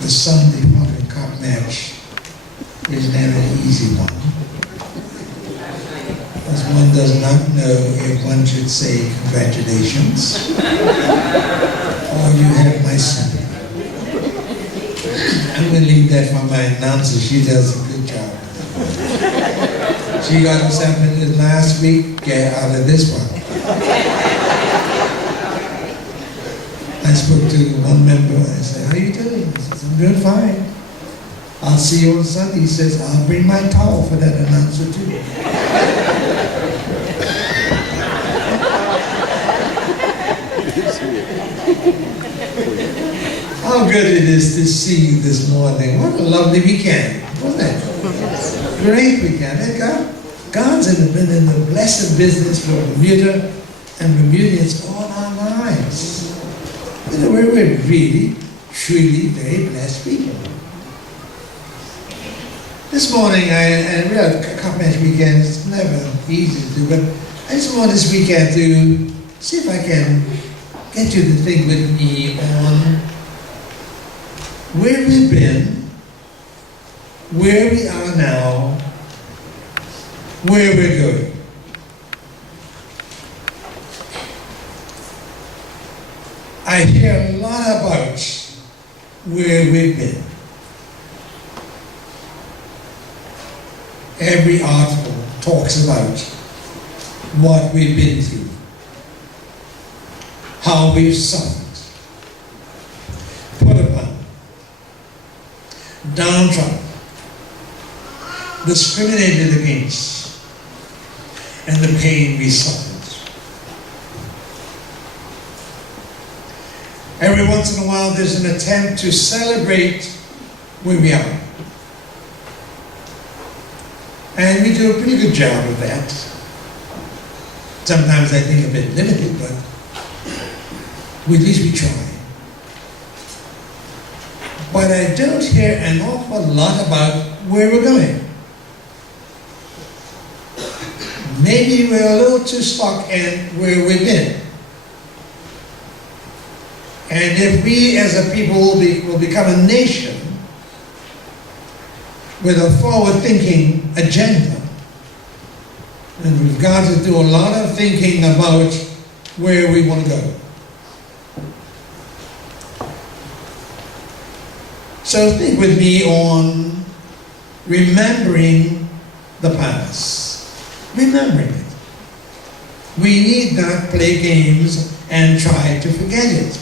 The Sunday Potter Cup match is never an easy one, as one does not know if one should say congratulations or you have my sympathy. I'm going to leave that for my announcer. She does a good job. She got herself in it last week, get out of this one. I spoke to one member, I said, how are you doing? He says, I'm doing fine. I'll see you on Sunday. He says, I'll bring my towel for that announcer too. How good it is to see you this morning. What a lovely weekend, wasn't it? Great weekend. And God's been in the blessed business for Bermuda and Bermudians all our lives. You know, we're really, truly very blessed people. This morning, I realized a couple of weekends, it's never easy to do, but I just want this weekend to see if I can get you to think with me on where we've been, where we are now, where we're going. I hear a lot about where we've been. Every article talks about what we've been through, how we've suffered, put upon, downtrodden, discriminated against, and the pain we suffered. Every once in a while there's an attempt to celebrate where we are. And we do a pretty good job of that. Sometimes I think a bit limited, but at least we try. But I don't hear an awful lot about where we're going. Maybe we're a little too stuck in where we've been. And if we as a people will become a nation with a forward-thinking agenda, and we've got to do a lot of thinking about where we want to go. So think with me on remembering the past. Remembering it. We need not play games and try to forget it.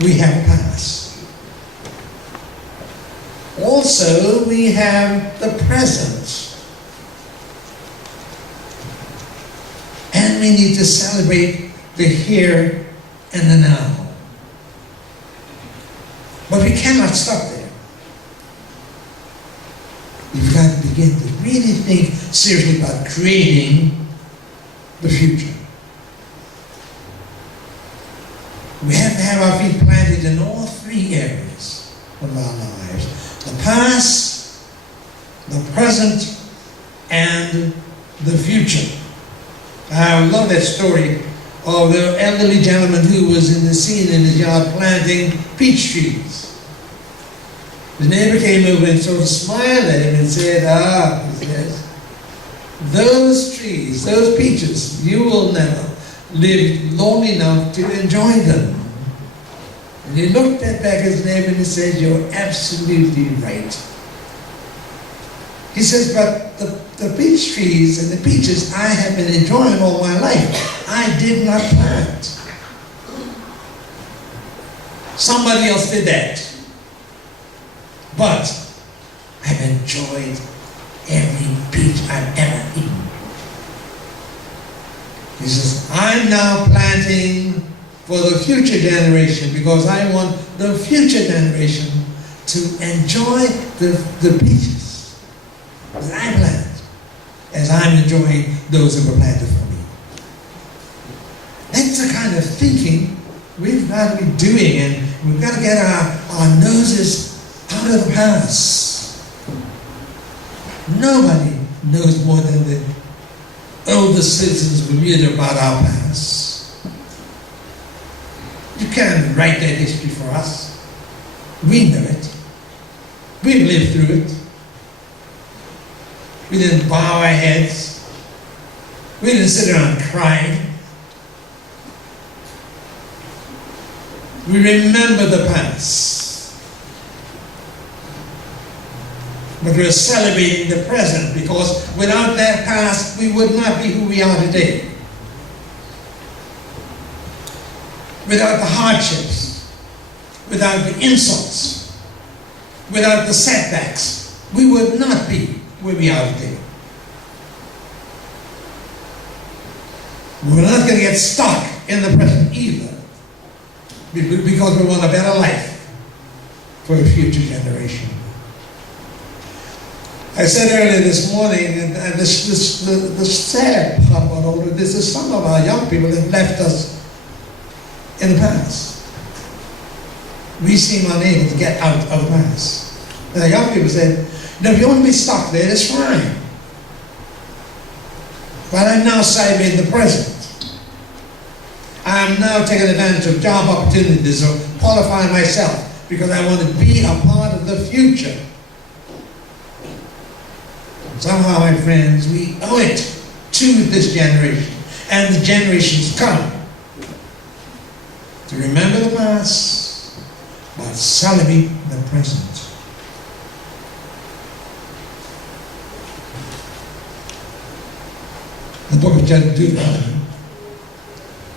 We have a past. Also, we have the present. And we need to celebrate the here and the now. But we cannot stop there. We've got to begin to really think seriously about creating the future. We have to have our feet planted in all three areas of our lives. The past, the present, and the future. I love that story of the elderly gentleman who was in the scene in his yard planting peach trees. His neighbor came over and sort of smiled at him and said, he says, those trees, those peaches, you will never live long enough to enjoy them. And he looked back at his neighbor and he said, you're absolutely right. He says, but the peach trees and the peaches I have been enjoying all my life, I did not plant. Somebody else did that. But I've enjoyed every peach I've ever eaten. He says, I'm now planting for the future generation because I want the future generation to enjoy the peaches that I plant as I'm enjoying those that were planted for me. That's the kind of thinking we've got to be doing, and we've got to get our noses out of the past. Nobody knows more than the older citizens of Bermuda about our past. You can't write that history for us. We know it. We've lived through it. We didn't bow our heads. We didn't sit around crying. We remember the past. But we're celebrating the present, because without that past, we would not be who we are today. Without the hardships, without the insults, without the setbacks, we would not be where we are today. We're not going to get stuck in the present either, because we want a better life for a future generation. I said earlier this morning, and the sad part about all of this is some of our young people have left us in the past. We seem unable to get out of the past. And the young people said, no, if you want to be stuck there, it's fine. But I'm now celebrating the present. I'm now taking advantage of job opportunities or qualifying myself because I want to be a part of the future. Somehow, my friends, we owe it to this generation and the generations to come to remember the past, but celebrate the present. The book of Deuteronomy,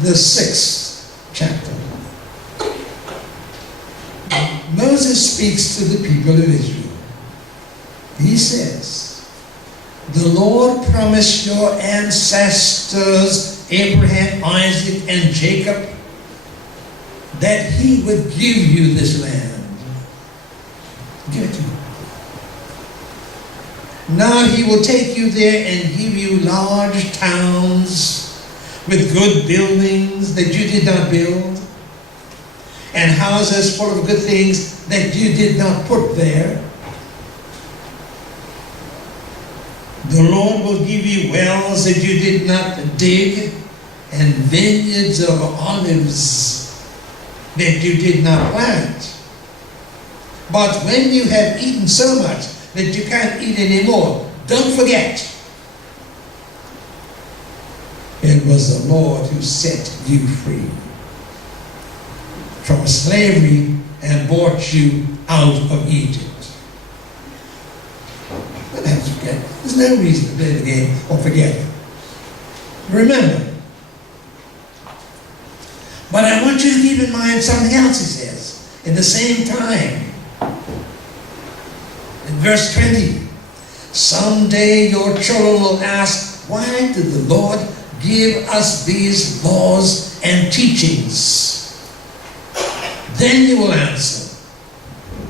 the 6th chapter. Moses speaks to the people of Israel. He says, the Lord promised your ancestors, Abraham, Isaac, and Jacob, that he would give you this land. Give it to you. Now he will take you there and give you large towns with good buildings that you did not build, and houses full of good things that you did not put there. The Lord will give you wells that you did not dig, and vineyards of olives that you did not plant. But when you have eaten so much that you can't eat anymore, don't forget, it was the Lord who set you free from slavery and brought you out of Egypt. Don't have to forget. There's no reason to play the game or forget it. Remember. But I want you to keep in mind something else he says in the same time. In verse 20, someday your children will ask, why did the Lord give us these laws and teachings? Then you will answer,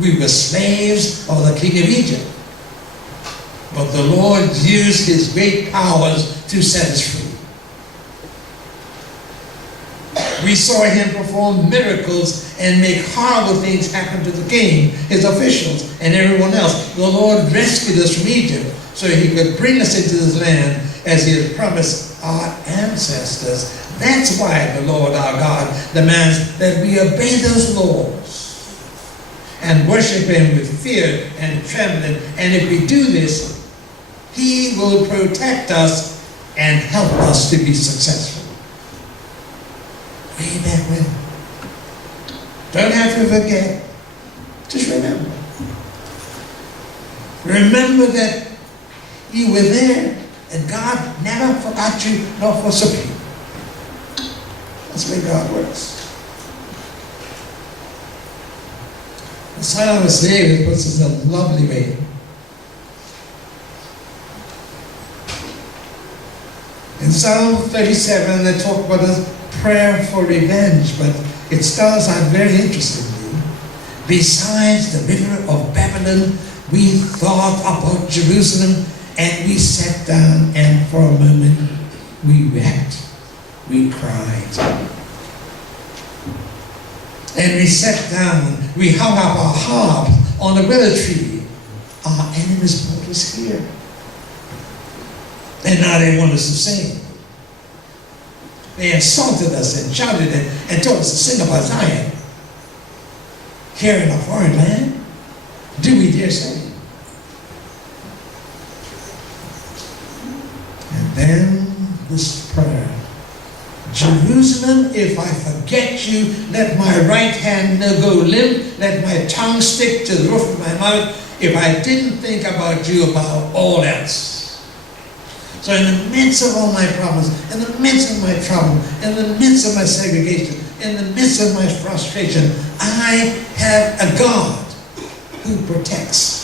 we were slaves of the king of Egypt, but the Lord used his great powers to set us free. We saw him perform miracles and make horrible things happen to the king, his officials, and everyone else. The Lord rescued us from Egypt so he could bring us into this land as he had promised our ancestors. That's why the Lord our God demands that we obey those laws and worship him with fear and trembling. And if we do this, he will protect us and help us to be successful. Way back when. Don't have to forget. Just remember. Remember that you were there and God never forgot you nor forsook you. That's the way God works. The psalmist David puts it in a lovely way. In Psalm 37, they talk about a prayer for revenge, but it starts out very interestingly. Besides the river of Babylon, we thought about Jerusalem, and we sat down, and for a moment we wept, we cried. And we sat down, we hung up our harp on a willow tree. Our enemies brought us here. And now they want us to sing. They insulted us and shouted and told us to sing about Zion. here in a foreign land? Do we dare say? And then this prayer. Jerusalem, if I forget you, let my right hand go limp, let my tongue stick to the roof of my mouth, if I didn't think about you above all else. So in the midst of all my problems, in the midst of my trouble, in the midst of my segregation, in the midst of my frustration, I have a God who protects.